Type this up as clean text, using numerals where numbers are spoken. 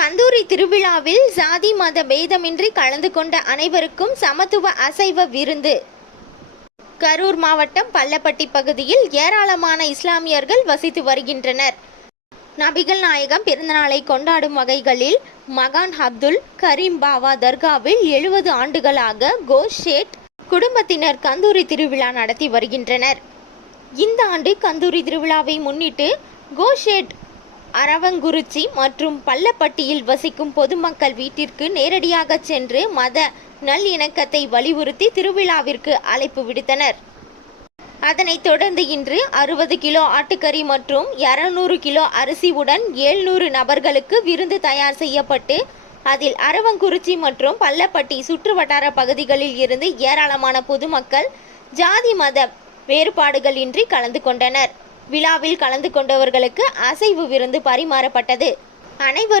கந்தூரி திருவிழாவில் சாதி மத பேதமின்றி கலந்து கொண்ட அனைவருக்கும் சமத்துவ அசைவ விருந்து. கரூர் மாவட்டம் பள்ளப்பட்டி பகுதியில் ஏராளமான இஸ்லாமியர்கள் வசித்து வருகின்றனர். நபிகள் நாயகம் பிறந்தநாளை கொண்டாடும் வகைகளில் மகான் அப்துல் கரீம் பாவா தர்காவில் 70 ஆண்டுகளாக கோஷ் ஷேட் குடும்பத்தினர் கந்தூரி திருவிழா நடத்தி வருகின்றனர். இந்த ஆண்டு கந்தூரி திருவிழாவை முன்னிட்டு கோஷ் ஷேட் அரவங்குறிச்சி மற்றும் பள்ளப்பட்டியில் வசிக்கும் பொதுமக்கள் வீட்டிற்கு நேரடியாக சென்று மத நல்லிணக்கத்தை வலியுறுத்தி திருவிழாவிற்கு அழைப்பு விடுத்தனர். அதனைத் தொடர்ந்து இன்று 60 கிலோ ஆட்டுக்கறி மற்றும் 200 கிலோ அரிசியுடன் 700 நபர்களுக்கு விருந்து தயார் செய்யப்பட்டு அதில் அரவங்குறிச்சி மற்றும் பள்ளப்பட்டி சுற்றுவட்டார பகுதிகளில் இருந்து ஏராளமான பொதுமக்கள் ஜாதி மத வேறுபாடுகள் இன்றி கலந்து கொண்டனர். விழாவில் கலந்து கொண்டவர்களுக்கு அசைவு விருந்து பரிமாறப்பட்டது. அனைவரும்